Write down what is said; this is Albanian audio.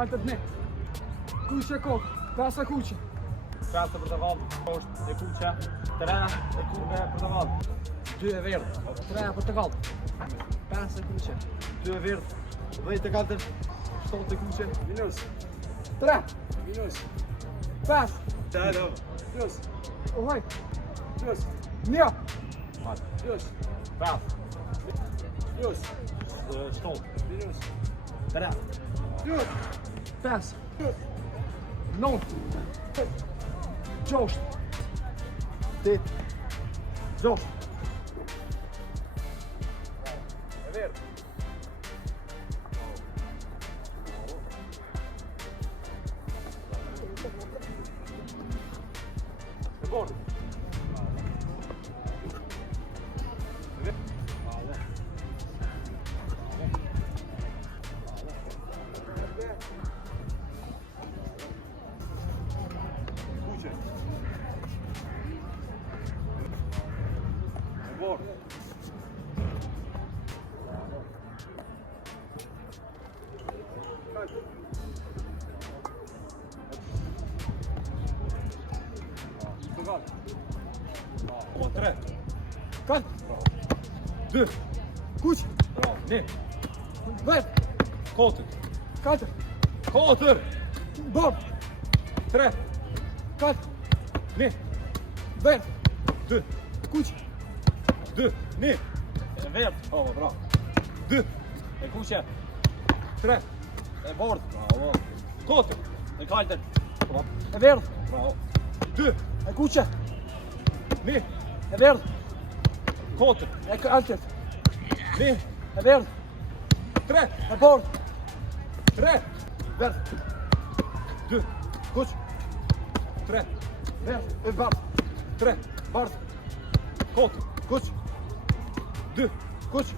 Kaltët ne. Kuqe kot. Pesa kuqe. Pesa për të vallë, poshtë e kuqe. 3 e kuqe për të vallë. 2 e verdhë. 3 për të vallë. Pesa kuqe. 2 e verdhë. 10 e kaltër. 7 e kuqe. Minus. 3. Minus. 5. Talo. Plus. Ohoj. Plus. Një. Plus. 5. Plus. 7. Minus. 3. Plus. 5. 9. 6. 8. 6. E verdhë. E bordë. Kuqe. E bordë. O, 3. Kalt. 2. Kuqe. Bravo. 1. Vet. 4. Kaltët. 4. Bob. 3. Kalt. 1. Vet. 2. Kuqe. 2. 1. E verdhë. Oh, bravo. 2. E kuqe. 3. E bordë. Bravo. 4. E kaltër. Bravo. E verdhë. Bravo. 2. E kuqe. 1. E verdhë. 4. E kaltët. 1. E verdhë. 3. E bordë. 3. Verdhë. 2. Kuqe. 3. Verdhë. E bardhë. 3. Bardhë. 4. Kuqe. 2. Kuqe.